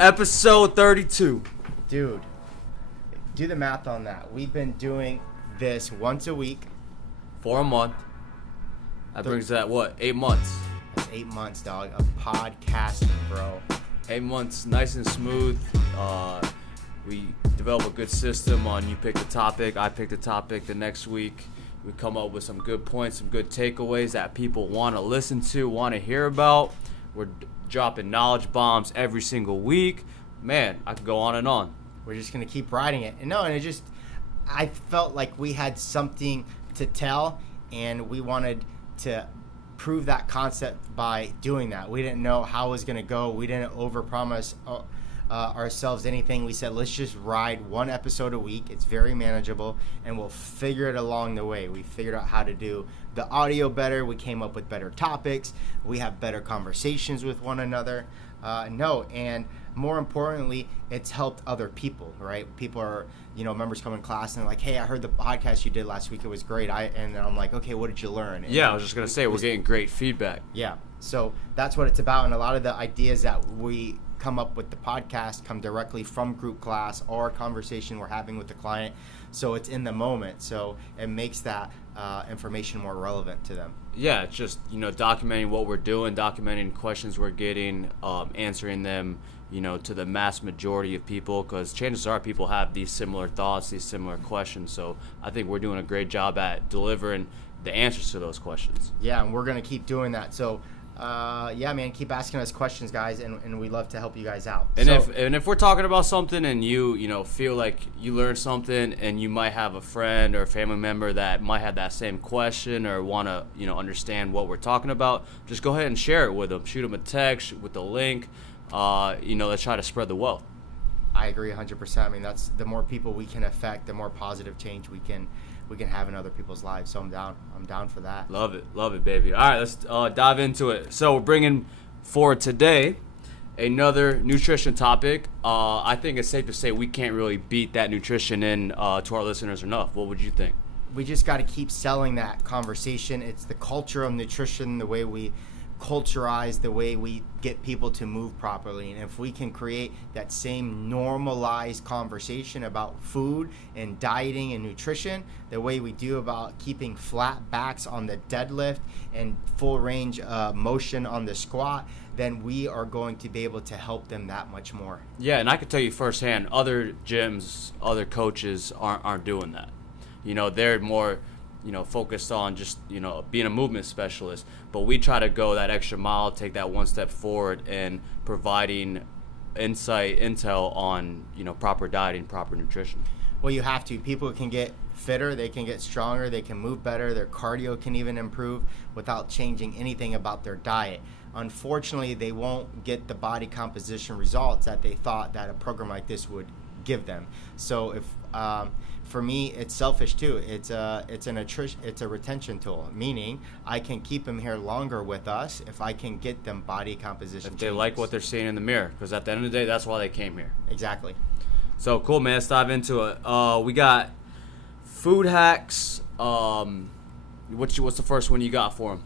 Episode 32. Dude, do the math on that. We've been doing this once a week. For a month. That brings that, what, 8 months? That's 8 months, dog, of podcasting, bro. 8 months, nice and smooth. We develop a good system on you pick the topic, I pick the topic. The next week, we come up with some good points, some good takeaways that people want to listen to, want to hear about. We're dropping knowledge bombs every single week. Man, I could go on and on. We're just going to keep riding it. And I felt like we had something to tell, and we wanted to prove that concept by doing that. We didn't know how it was going to go. We didn't overpromise ourselves anything. We said, let's just ride one episode a week. It's very manageable, and we'll figure it along the way. We figured out how to do the audio better. We came up with better topics. We have better conversations with one another. And more importantly, it's helped other people, right? People are, members come in class and they're like, hey, I heard the podcast you did last week. It was great. And then I'm like, okay, what did you learn? And I was just going to say, we're getting great feedback. Yeah. So that's what it's about. And a lot of the ideas that we come up with the podcast come directly from group class or a conversation we're having with the client. So it's in the moment. So it makes that information more relevant to them. Yeah, it's just, documenting what we're doing, documenting questions we're getting, answering them, to the mass majority of people, because chances are people have these similar thoughts, these similar questions. So I think we're doing a great job at delivering the answers to those questions. Yeah, and we're going to keep doing that. So keep asking us questions, guys, and we love to help you guys out. And if we're talking about something and you feel like you learned something, and you might have a friend or a family member that might have that same question or want to understand what we're talking about, just go ahead and share it with them. Shoot them a text with the link. Let's try to spread the wealth. I agree 100%. I mean, that's the more people we can affect, the more positive change we can have in other people's lives. So I'm down for that. Love it, baby. All right, let's dive into it. So we're bringing forward today another nutrition topic. I think it's safe to say we can't really beat that nutrition in to our listeners enough. What would you think? We just got to keep selling that conversation. It's the culture of nutrition, the way we culturize, the way we get people to move properly. And if we can create that same normalized conversation about food and dieting and nutrition, the way we do about keeping flat backs on the deadlift and full range motion on the squat, then we are going to be able to help them that much more. Yeah, and I can tell you firsthand, other gyms, other coaches aren't doing that. They're more focused on just, being a movement specialist. But we try to go that extra mile, take that one step forward, and providing intel on, proper dieting, proper nutrition. Well, you have to. People can get fitter, they can get stronger, they can move better, their cardio can even improve without changing anything about their diet. Unfortunately, they won't get the body composition results that they thought that a program like this would give them. So if for me, it's selfish too. It's a retention tool, meaning I can keep them here longer with us if I can get them body composition. If they like what they're seeing in the mirror, because at the end of the day, that's why they came here. Exactly. So cool, man. Let's dive into it. We got food hacks. What's the first one you got for them?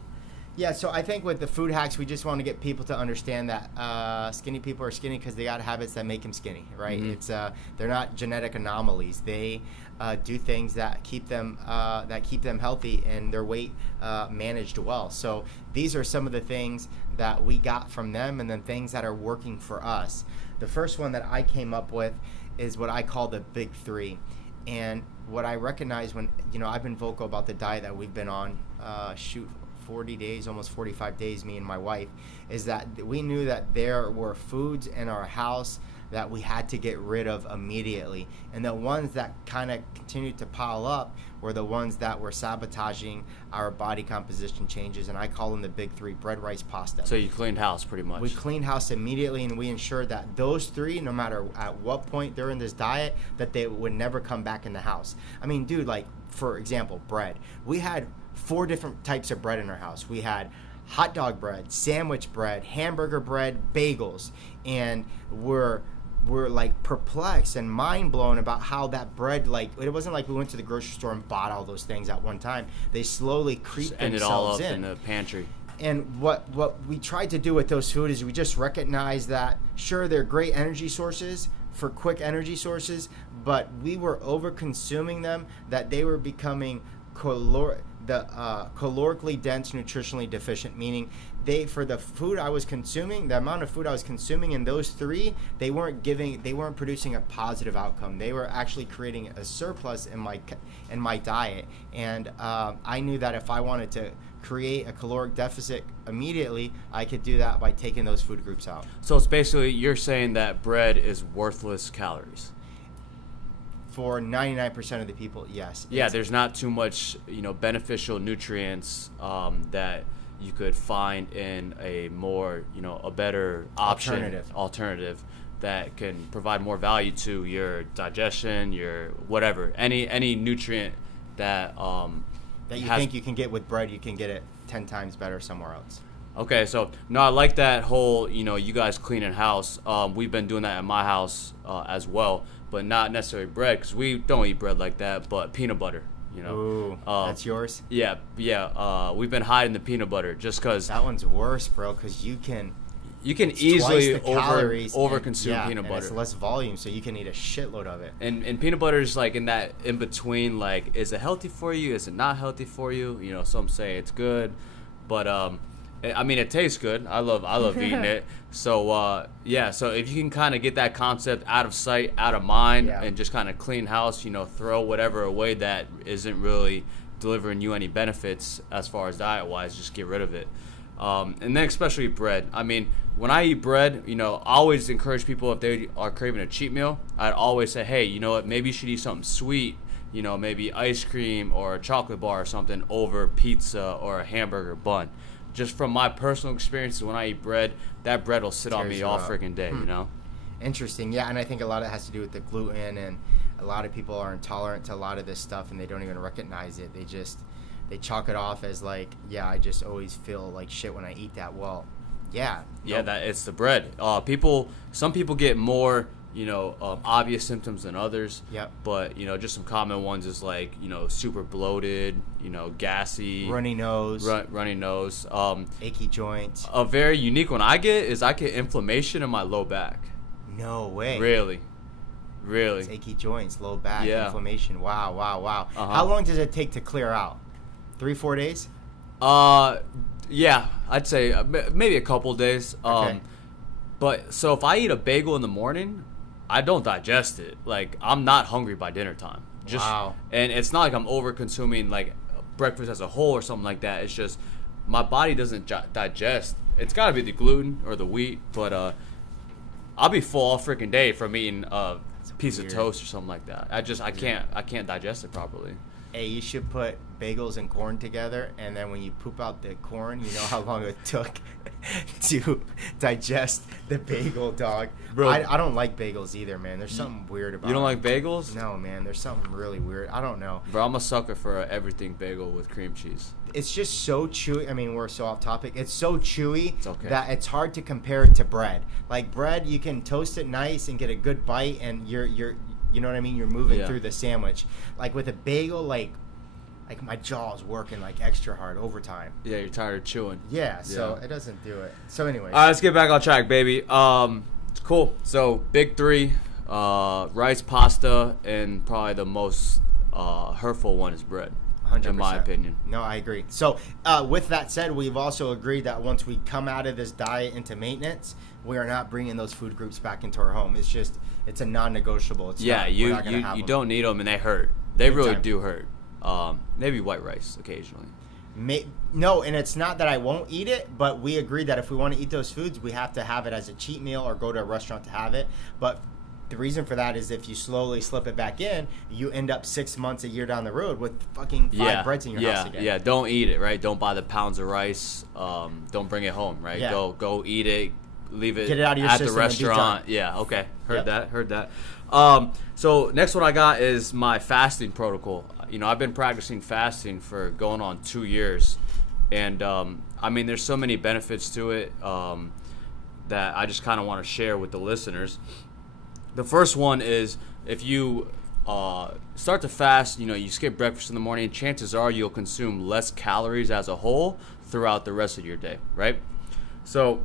Yeah, so I think with the food hacks, we just want to get people to understand that skinny people are skinny because they got habits that make them skinny, right? Mm-hmm. It's they're not genetic anomalies. They do things that keep them healthy and their weight managed well. So these are some of the things that we got from them, and then things that are working for us. The first one that I came up with is what I call the big three. And what I recognize when I've been vocal about the diet that we've been on, 40 days, almost 45 days, me and my wife, is that we knew that there were foods in our house that we had to get rid of immediately. And the ones that kind of continued to pile up were the ones that were sabotaging our body composition changes, and I call them the big three: bread, rice, pasta. So you cleaned house pretty much. We cleaned house immediately, and we ensured that those three, no matter at what point during this diet, that they would never come back in the house. I mean, dude, like, for example, bread. We had 4 different types of bread in our house. We had hot dog bread, sandwich bread, hamburger bread, bagels, and we're like perplexed and mind blown about how that bread, like, it wasn't like we went to the grocery store and bought all those things at one time. They slowly creep themselves ended all up in the pantry. And what we tried to do with those foods is we just recognize that, sure, they're great energy sources for quick energy sources, but we were over consuming them, that they were becoming calorically dense, nutritionally deficient, meaning for the food I was consuming, the amount of food I was consuming in those three, they weren't producing a positive outcome. They were actually creating a surplus in my diet. And I knew that if I wanted to create a caloric deficit immediately, I could do that by taking those food groups out. So it's basically, you're saying that bread is worthless calories. For 99% of the people, yes. Yeah, there's not too much, beneficial nutrients that you could find in a more, a better alternative that can provide more value to your digestion, your whatever, any nutrient that you think you can get with bread, you can get it 10 times better somewhere else. Okay, so no, I like that whole, you guys cleaning house. We've been doing that at my house as well, but not necessarily bread, because we don't eat bread like that, but peanut butter. Ooh, that's yours? Yeah. We've been hiding the peanut butter just because that one's worse, bro, because you can easily over consume peanut butter. It's less volume, so you can eat a shitload of it. And peanut butter is like in that in between, like, is it healthy for you? Is it not healthy for you? Some say it's good, but I mean, it tastes good. I love eating it. So so if you can kind of get that concept out of sight, out of mind, and just kind of clean house, throw whatever away that isn't really delivering you any benefits as far as diet wise, just get rid of it. And then especially bread. I mean, when I eat bread, I always encourage people, if they are craving a cheat meal, I'd always say, hey, you know what, maybe you should eat something sweet, maybe ice cream or a chocolate bar or something over pizza or a hamburger bun. Just from my personal experiences, when I eat bread, that bread will sit on me all freaking day, Interesting. Yeah, and I think a lot of it has to do with the gluten, and a lot of people are intolerant to a lot of this stuff, and they don't even recognize it. They chalk it off as like, I just always feel like shit when I eat that. Well, that it's the bread. Some people get more, obvious symptoms than others. Yep. But just some common ones is like, super bloated, gassy, runny nose, achy joints. A very unique one I get inflammation in my low back. No way. Really. It's achy joints, low back, inflammation. Wow. Uh-huh. How long does it take to clear out? 3-4 days? Yeah, I'd say maybe a couple days. Okay. But so if I eat a bagel in the morning, I don't digest it. Like, I'm not hungry by dinner time. Wow. And it's not like I'm over consuming like breakfast as a whole or something like that. It's just my body doesn't digest. It's got to be the gluten or the wheat, but I'll be full all freaking day from eating a piece of toast or something like that. I can't digest it properly. Hey, you should put bagels and corn together, and then when you poop out the corn, you know how long it took to digest the bagel, dog. Bro, I don't like bagels either, man. There's something weird about it. You don't like bagels? No, man. There's something really weird. I don't know. Bro, I'm a sucker for everything bagel with cream cheese. It's just so chewy. I mean, we're so off topic. It's so chewy that it's hard to compare it to bread. Like bread, you can toast it nice and get a good bite, and you're you know what I mean? You're moving through the sandwich. Like with a bagel, like my jaw's working like extra hard overtime. Yeah, you're tired of chewing. Yeah, so it doesn't do it. So anyways. All right, let's get back on track, baby. Cool. So big three, rice, pasta, and probably the most hurtful one is bread. 100%. In my opinion. No, I agree. So with that said, we've also agreed that once we come out of this diet into maintenance, we are not bringing those food groups back into our home. It's a non-negotiable. You don't need them, and they hurt. They really do hurt. Maybe white rice occasionally. No, and it's not that I won't eat it, but we agree that if we want to eat those foods, we have to have it as a cheat meal or go to a restaurant to have it. But the reason for that is if you slowly slip it back in, you end up 6 months, a year down the road with fucking 5 breads in your house again. Yeah, don't eat it, right? Don't buy the pounds of rice. Don't bring it home, right? Yeah. Go eat it. Leave it Get it out of your at system the restaurant. Yeah, okay. Heard that. So next one I got is my fasting protocol. I've been practicing fasting for going on 2 years. And, I mean, there's so many benefits to it that I just kind of want to share with the listeners. The first one is if you start to fast, you skip breakfast in the morning, chances are you'll consume less calories as a whole throughout the rest of your day, right? So,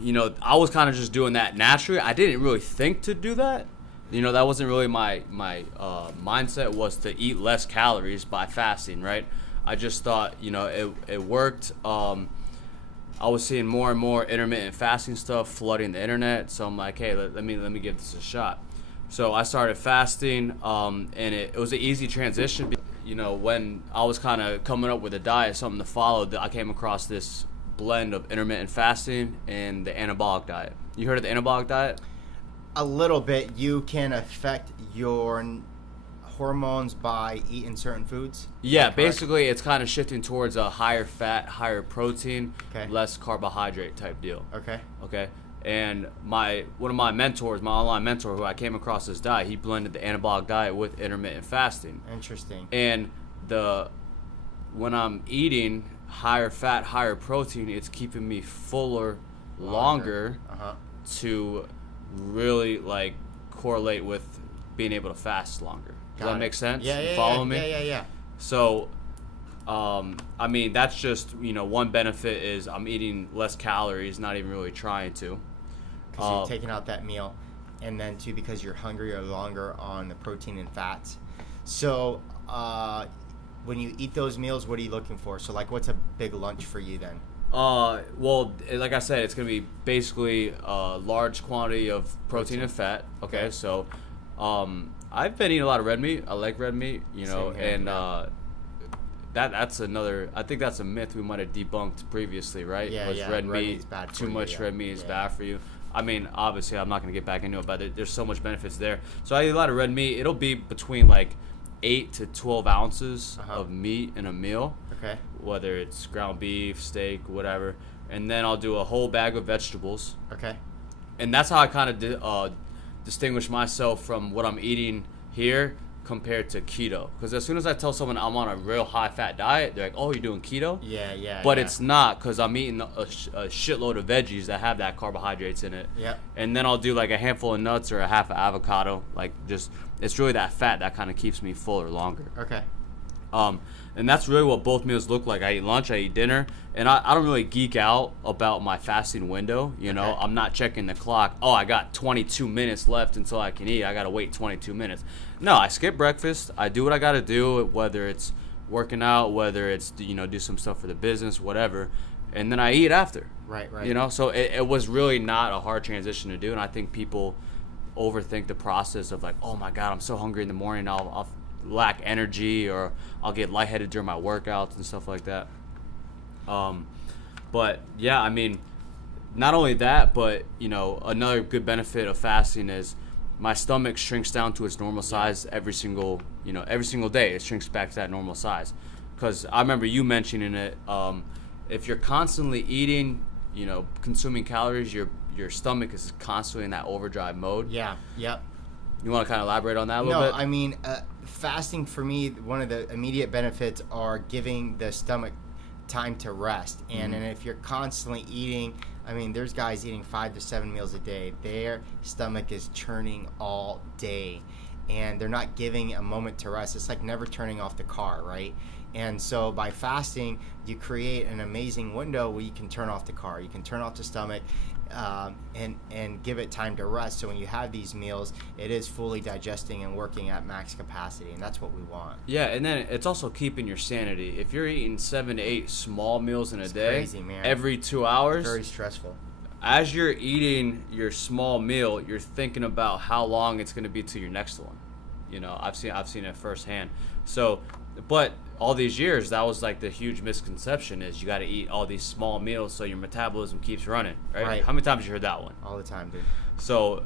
I was kind of just doing that naturally. I didn't really think to do that. That wasn't really my mindset, was to eat less calories by fasting, right? I just thought, it worked. I was seeing more and more intermittent fasting stuff flooding the internet, so I'm like, hey, let me give this a shot. So I started fasting, and it was an easy transition. When I was kind of coming up with a diet, something to follow, I came across this blend of intermittent fasting and the anabolic diet. You heard of the anabolic diet? A little bit. You can affect your hormones by eating certain foods? Yeah, basically it's kind of shifting towards a higher fat, higher protein, less carbohydrate type deal. Okay. And one of my mentors, my online mentor, who I came across this diet, he blended the anabolic diet with intermittent fasting. Interesting. And when I'm eating higher fat, higher protein, it's keeping me fuller longer to really correlate with being able to fast longer. Does that make sense? Yeah. Follow me? Yeah. So, that's just, one benefit is I'm eating less calories, not even really trying to. Because you're taking out that meal. And then, too, because you're hungrier longer on the protein and fats. So, when you eat those meals, what are you looking for? So, what's a big lunch for you then? Well, like I said, it's going to be basically a large quantity of protein and fat. Okay, so I've been eating a lot of red meat. I like red meat, that's another. I think that's a myth we might have debunked previously, right? Red meat, too much red meat is bad for you. I mean, obviously, I'm not going to get back into it, but there's so much benefits there. So I eat a lot of red meat. It'll be between 8 to 12 ounces of meat in a meal. Okay. Whether it's ground beef, steak, whatever, and then I'll do a whole bag of vegetables. Okay. And that's how I kind of distinguish myself from what I'm eating here compared to keto. Because as soon as I tell someone I'm on a real high-fat diet, they're like, "Oh, you're doing keto?" Yeah. But it's not, because I'm eating a shitload of veggies that have that carbohydrates in it. Yep. And then I'll do a handful of nuts or a half of avocado. It's really that fat that kind of keeps me fuller longer. Okay. And that's really what both meals look like. I eat lunch, I eat dinner, and I don't really geek out about my fasting window. I'm not checking the clock. Oh, I got 22 minutes left until I can eat. I got to wait 22 minutes. No, I skip breakfast. I do what I got to do, whether it's working out, whether it's, do some stuff for the business, whatever. And then I eat after. Right. So it was really not a hard transition to do. And I think people overthink the process of oh my God, I'm so hungry in the morning. I'll lack energy, or I'll get lightheaded during my workouts and stuff like that. But yeah, not only that, but another good benefit of fasting is my stomach shrinks down to its normal size every single day. It shrinks back to that normal size. Because I remember you mentioning it. If you're constantly eating, consuming calories, your stomach is constantly in that overdrive mode. Yeah. Yep. You want to kind of elaborate on that a little bit? No, fasting for me, one of the immediate benefits are giving the stomach time to rest. And if you're constantly eating, there's guys eating 5 to 7 meals a day. Their stomach is churning all day, and they're not giving a moment to rest. It's like never turning off the car, right? And so by fasting, you create an amazing window where you can turn off the car. You can turn off the stomach and give it time to rest. So when you have these meals, it is fully digesting and working at max capacity, and that's what we want. Yeah, and then it's also keeping your sanity. If you're eating 7 to 8 small meals in a day, crazy, man. Every 2 hours, very stressful. As you're eating your small meal, you're thinking about how long it's going to be to your next one. I've seen it firsthand. So, but all these years, that was the huge misconception is you got to eat all these small meals so your metabolism keeps running, right? How many times have you heard that one? All the time, dude. So,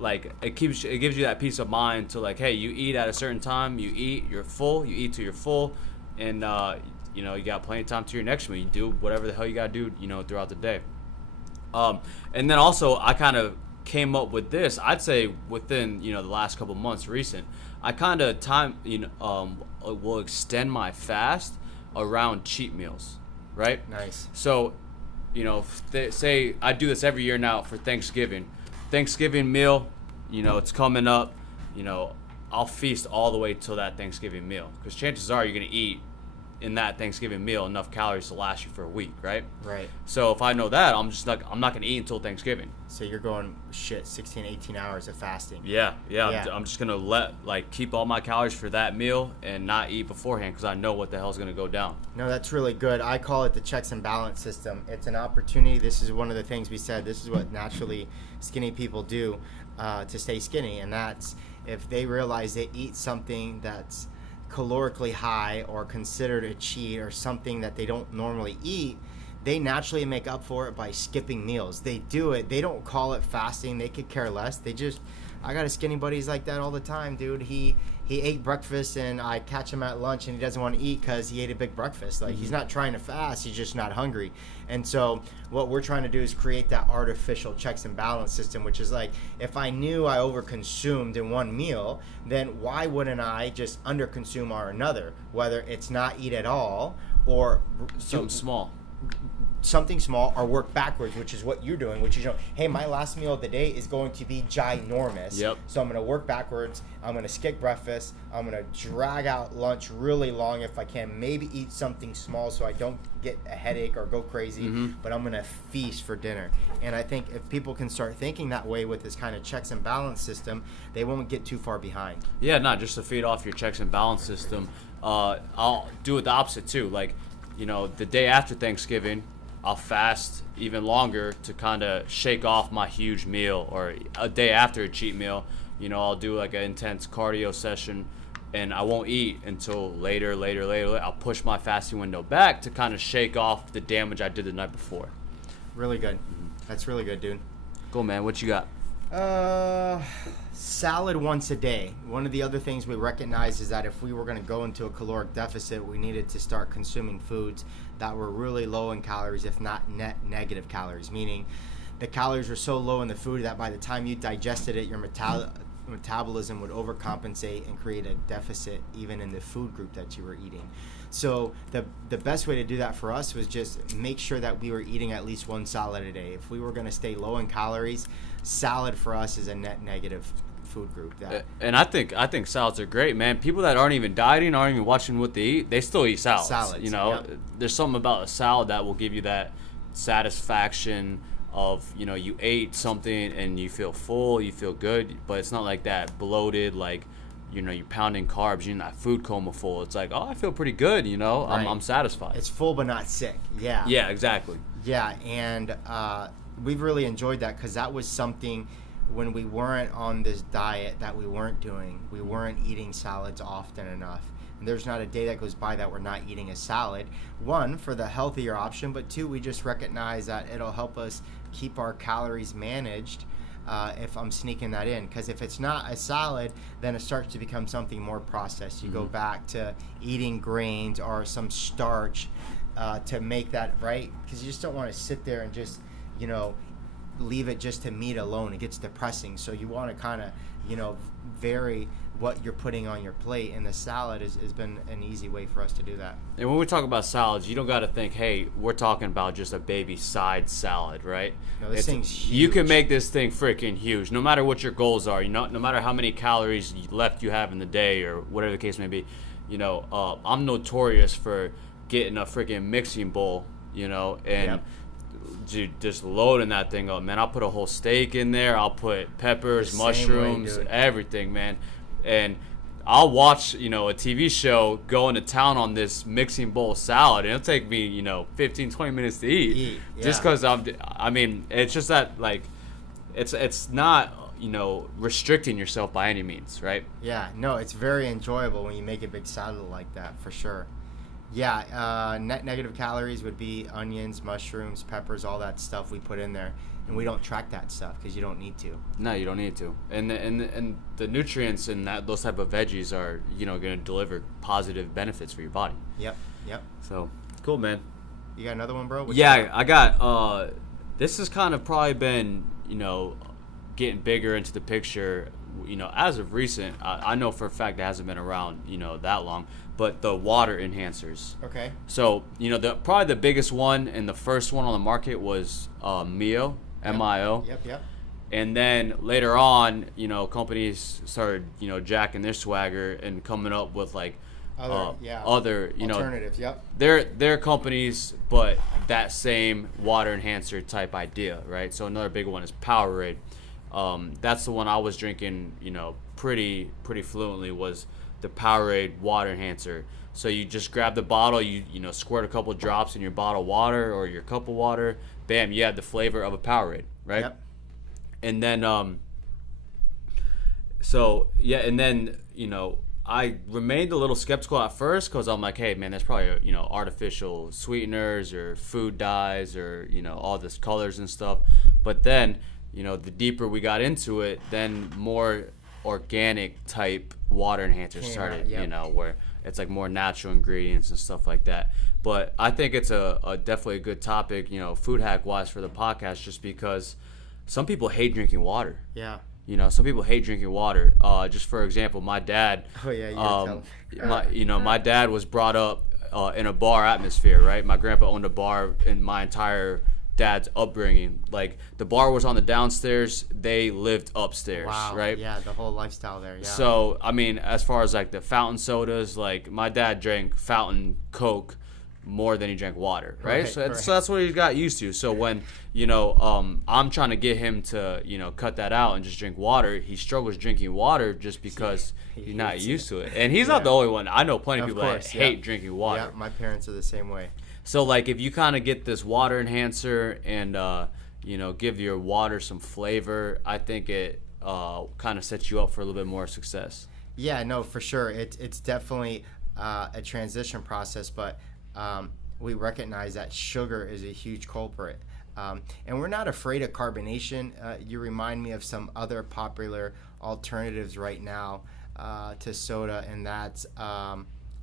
it gives you that peace of mind to hey, you eat at a certain time, you eat, you're full, you eat till you're full, and you got plenty of time to your next meal. You do whatever the hell you got to do, throughout the day. And then also I kind of came up with this, I'd say within, the last couple months recent. I kind of will extend my fast around cheat meals, right? Nice. So, say I do this every year now for Thanksgiving. Thanksgiving meal, it's coming up. I'll feast all the way till that Thanksgiving meal, because chances are you're gonna eat in that Thanksgiving meal enough calories to last you for a week, right? Right. So if I know that, I'm not gonna eat until Thanksgiving. So you're going 16, 18 hours of fasting. Yeah. I'm just gonna keep all my calories for that meal and not eat beforehand, because I know what the hell's gonna go down. No, that's really good. I call it the checks and balance system. It's an opportunity. This is one of the things we said. This is what naturally skinny people do to stay skinny, and that's if they realize they eat something that's calorically high or considered a cheat or something that they don't normally eat, they naturally make up for it by skipping meals. They do it. They don't call it fasting. They could care less. I got a skinny buddies like that all the time, dude. He ate breakfast and I catch him at lunch and he doesn't want to eat because he ate a big breakfast. Like, he's not trying to fast. He's just not hungry. And so what we're trying to do is create that artificial checks and balance system, which is like, if I knew I overconsumed in one meal, then why wouldn't I just underconsume on another, whether it's not eat at all or something small or work backwards, which is what you're doing, which is, hey, my last meal of the day is going to be ginormous. Yep. So I'm going to work backwards. I'm going to skip breakfast. I'm going to drag out lunch really long if I can. Maybe eat something small so I don't get a headache or go crazy. But I'm going to feast for dinner. And I think if people can start thinking that way with this kind of checks and balance system, they won't get too far behind. Yeah, not just to feed off your checks and balance system. I'll do it the opposite too. Like, the day after Thanksgiving, I'll fast even longer to kind of shake off my huge meal, or a day after a cheat meal, I'll do like an intense cardio session and I won't eat until later. I'll push my fasting window back to kind of shake off the damage I did the night before. Really good. That's really good, dude. Cool, man. What you got? Salad once a day. One of the other things we recognize is that if we were going to go into a caloric deficit, we needed to start consuming foods that were really low in calories, if not net negative calories, meaning the calories were so low in the food that by the time you digested it, your metabolism would overcompensate and create a deficit even in the food group that you were eating. So the best way to do that for us was just make sure that we were eating at least one salad a day. If we were going to stay low in calories, salad for us is a net negative food group. And I think salads are great, man. People that aren't even dieting, aren't even watching what they eat, they still eat salads. Yep. There's something about a salad that will give you that satisfaction of, you ate something and you feel full, you feel good, but it's not like that bloated, like, you're pounding carbs, you're in that food coma full. It's like, I feel pretty good, Right. I'm satisfied. It's full but not sick. Yeah. Yeah, exactly. Yeah, and we've really enjoyed that because that was something when we weren't on this diet that we weren't doing. We weren't eating salads often enough. And there's not a day that goes by that we're not eating a salad. One, for the healthier option, but two, we just recognize that it'll help us keep our calories managed if I'm sneaking that in. Because if it's not a salad, then it starts to become something more processed. You go back to eating grains or some starch to make that right. Because you just don't want to sit there and just, leave it just to meat alone. It gets depressing. So you want to kind of, vary what you're putting on your plate, and the salad has been an easy way for us to do that. And when we talk about salads, you don't got to think, hey, we're talking about just a baby side salad, right? No, this thing's huge. You can make this thing freaking huge, no matter what your goals are. No matter how many calories left you have in the day or whatever the case may be. I'm notorious for getting a freaking mixing bowl, and Yep. just loading that thing up, man. I'll put a whole steak in there. I'll put peppers, mushrooms, everything, man. And I'll watch, a TV show go into town on this mixing bowl salad, and it'll take me, 15, 20 minutes to eat. Yeah. Just because it's just that, like, it's not, restricting yourself by any means, right? Yeah, no, it's very enjoyable when you make a big salad like that, for sure. Yeah, net negative calories would be onions, mushrooms, peppers, all that stuff we put in there. And we don't track that stuff because you don't need to. No, you don't need to. And the nutrients in those type of veggies are, going to deliver positive benefits for your body. Yep. So, cool, man. You got another one, bro? I got, this has kind of probably been, getting bigger into the picture, as of recent. I know for a fact it hasn't been around, that long. But the water enhancers. Okay. So, probably the biggest one and the first one on the market was Mio, M-I-O. Yep. And then later on, companies started, jacking their swagger and coming up with like other alternatives. Yep. They're companies, but that same water enhancer type idea, right? So another big one is Powerade. That's the one I was drinking, pretty fluently, was the Powerade water enhancer. So you just grab the bottle, you squirt a couple drops in your bottle of water or your cup of water, bam, you have the flavor of a Powerade, right? Yep. And then I remained a little skeptical at first because I'm like, hey man, there's probably artificial sweeteners or food dyes or all this colors and stuff. But then the deeper we got into it, then more organic type water enhancers started, where it's like more natural ingredients and stuff like that. But I think it's a definitely a good topic, food hack wise for the podcast, just because some people hate drinking water. Yeah. Some people hate drinking water. Just for example, my dad. Oh yeah, my dad was brought up in a bar atmosphere, right? My grandpa owned a bar in my entire dad's upbringing. Like the bar was on the downstairs, they lived upstairs. Wow. Right? Yeah, the whole lifestyle there. Yeah. So I mean, as far as like the fountain sodas, like my dad drank fountain Coke more than he drank water, right? So that's what he got used to. So when I'm trying to get him to cut that out and just drink water, he struggles drinking water just because he's not used to it. And he's not the only one. I know plenty of people that hate drinking water. Yeah, my parents are the same way. So like if you kind of get this water enhancer and give your water some flavor, I think it kind of sets you up for a little bit more success. Yeah, no, for sure. It's definitely a transition process, but we recognize that sugar is a huge culprit. And we're not afraid of carbonation. You remind me of some other popular alternatives right now to soda, and that's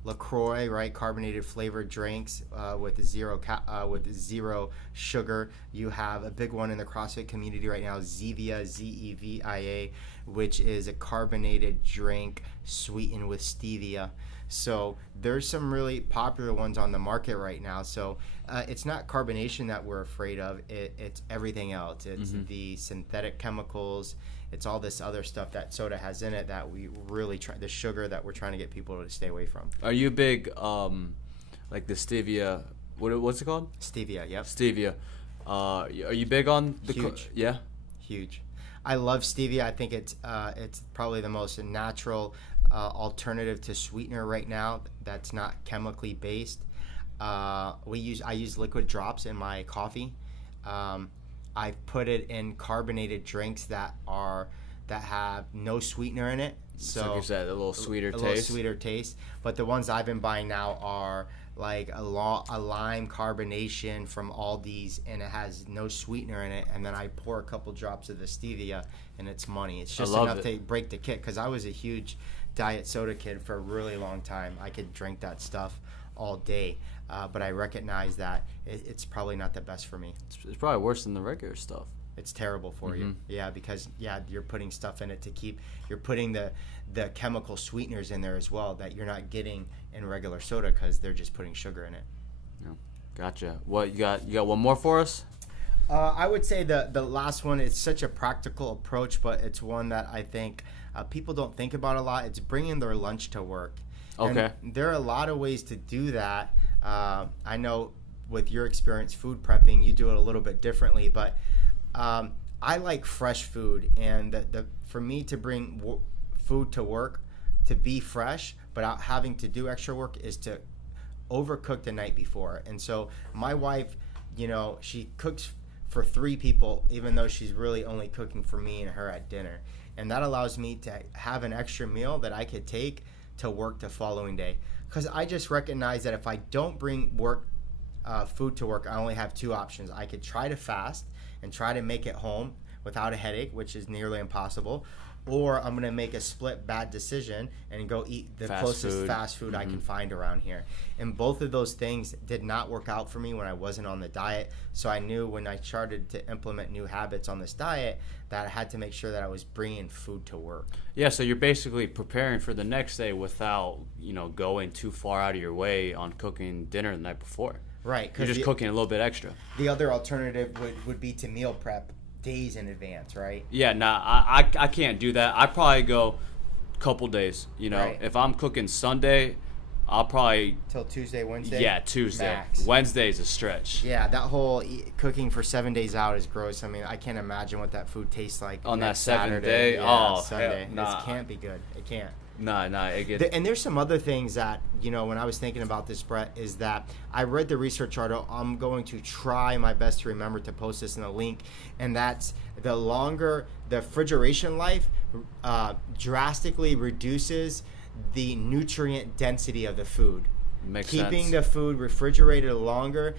LaCroix, right? Carbonated flavored drinks with zero sugar. You have a big one in the CrossFit community right now, Zevia, Zevia, which is a carbonated drink sweetened with stevia. So there's some really popular ones on the market right now. So it's not carbonation that we're afraid of. It's everything else. It's the synthetic chemicals. It's all this other stuff that soda has in it that we really try, the sugar that we're trying to get people to stay away from. Are you big, like the stevia, what's it called? Stevia, yep. Stevia. Are you big on the... Huge. Yeah? Huge. I love stevia. I think it's probably the most natural alternative to sweetener right now that's not chemically based. I use liquid drops in my coffee. I've put it in carbonated drinks that have no sweetener in it. So gives that a little sweeter taste. A little sweeter taste. But the ones I've been buying now are like a lime carbonation from Aldi's, and it has no sweetener in it. And then I pour a couple drops of the stevia, and it's money. It's just enough to break the kick, because I was a huge diet soda kid for a really long time. I could drink that stuff all day, but I recognize that it's probably not the best for me. It's probably worse than the regular stuff. It's terrible for you. Yeah, because you're putting stuff in it you're putting the chemical sweeteners in there as well that you're not getting in regular soda, because they're just putting sugar in it. Yeah. Gotcha. What you got one more for us? I would say the last one is such a practical approach, but it's one that I think people don't think about a lot. It's bringing their lunch to work. Okay. And there are a lot of ways to do that. I know with your experience food prepping, you do it a little bit differently, but I like fresh food, and for me to bring food to work to be fresh but without having to do extra work is to overcook the night before. And so my wife, she cooks for 3 people, even though she's really only cooking for me and her at dinner. And that allows me to have an extra meal that I could take to work the following day. Because I just recognize that if I don't bring food to work, I only have 2 options. I could try to fast and try to make it home without a headache, which is nearly impossible. Or I'm going to make a split bad decision and go eat the closest fast food I can find around here. And both of those things did not work out for me when I wasn't on the diet. So I knew when I started to implement new habits on this diet that I had to make sure that I was bringing food to work. Yeah, so you're basically preparing for the next day without, going too far out of your way on cooking dinner the night before. Right. You're just cooking a little bit extra. The other alternative would be to meal prep. days in advance, right? Yeah, nah, I can't do that. I probably go couple days. You know, Right. if I'm cooking Sunday, I'll probably Till Tuesday, Wednesday. yeah Tuesday. Max. Wednesday's a stretch. Yeah, that whole cooking for 7 days out is gross. I mean, I can't imagine what that food tastes like On that next seventh Saturday. day? Yeah, Oh, Sunday. hell, nah. It can't be good. It can't. Nah, it gets. And there's some other things that, you know, when I was thinking about this, Brett, is that I read the research article. I'm going to try my best to remember to post this in a link, and that's the longer the refrigeration life drastically reduces the nutrient density of the food. Makes Keeping sense. the food refrigerated longer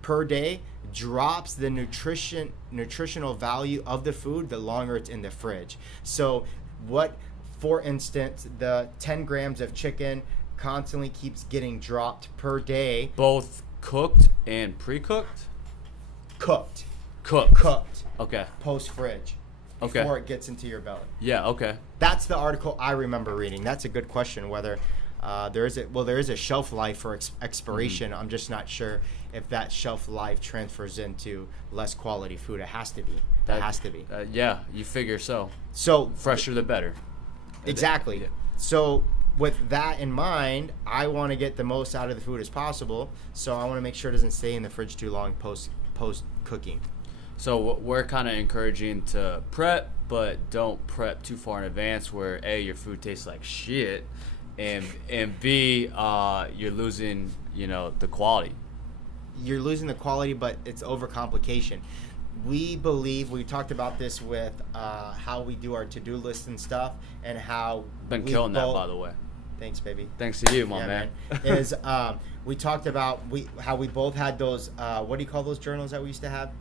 per day drops the nutritional value of the food the longer it's in the fridge. So what, for instance, the 10 grams of chicken constantly keeps getting dropped per day. Both cooked and pre-cooked. Cooked Okay. post fridge Okay. before it gets into your belly. Yeah. Okay. That's the article I remember reading. That's a good question. Whether there is a shelf life for expiration. I'm just not sure if that shelf life transfers into less quality food. It has to be. That has to be. Yeah, you figure so. So Fresher the better. exactly. Yeah. So with that in mind, I want to get the most out of the food as possible. So I want to make sure it doesn't stay in the fridge too long post cooking. So we're kind of encouraging to prep, but don't prep too far in advance where A, your food tastes like shit, and B, you're losing, you know, the quality. You're losing the quality, but it's overcomplication. We believe, we talked about this with how we do our to-do list and stuff, and how Been we killing that, both- by the way. Thanks, baby. Thanks to you, my Yeah, man. Is we talked about how we both had those what do you call those journals that we used to have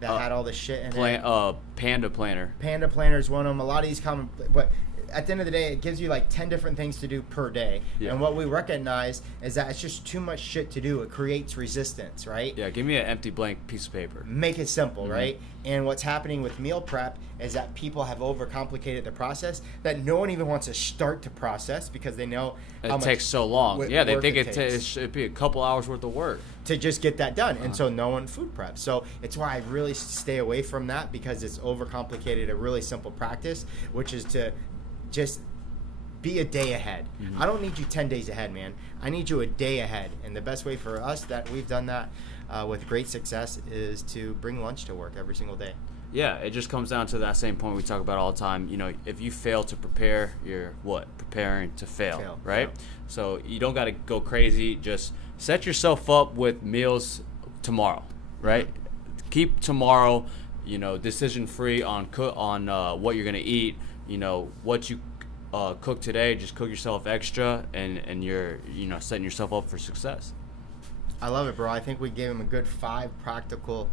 that had all the shit in it? Panda planner. Panda Planner is one of them. A lot of these common, but at the end of the day, it gives you like 10 different things to do per day. Yeah. And what we recognize is that it's just too much shit to do. It creates resistance, right? Yeah, give me an empty blank piece of paper. Make it simple, Mm-hmm. right? And what's happening with meal prep is that people have overcomplicated the process, that no one even wants to start to process because they know how It much takes so long. work Yeah, they think it takes. it should be a couple hours worth of work. to just get that done. And so no one food preps. So it's why I really stay away from that, because it's overcomplicated a really simple practice, which is to just be a day ahead. I don't need you 10 days ahead, man. I need you a day ahead. And the best way for us that we've done that with great success is to bring lunch to work every single day. Yeah, it just comes down to that same point we talk about all the time. You know, if you fail to prepare, you're preparing to fail, right? Yeah. So you don't got to go crazy. Just set yourself up with meals tomorrow, right? Keep tomorrow, you know, decision free on what you're gonna eat. You know, what you cook today, just cook yourself extra, and you're, you know, setting yourself up for success. I love it, bro. I think we gave him a good 5 practical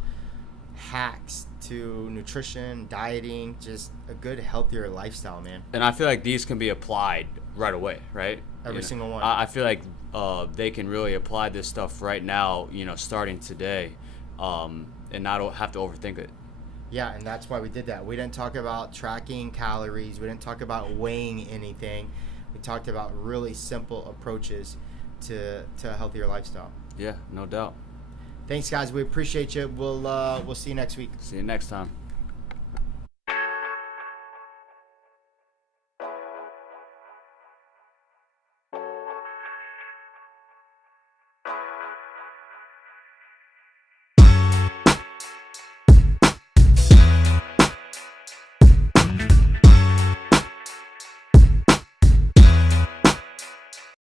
hacks to nutrition, dieting, just a good, healthier lifestyle, man. And I feel like these can be applied right away, right? Every single one. I feel like they can really apply this stuff right now, you know, starting today, and not have to overthink it. Yeah, and that's why we did that. We didn't talk about tracking calories. We didn't talk about weighing anything. We talked about really simple approaches to a healthier lifestyle. Yeah, no doubt. Thanks, guys. We appreciate you. We'll see you next week. See you next time.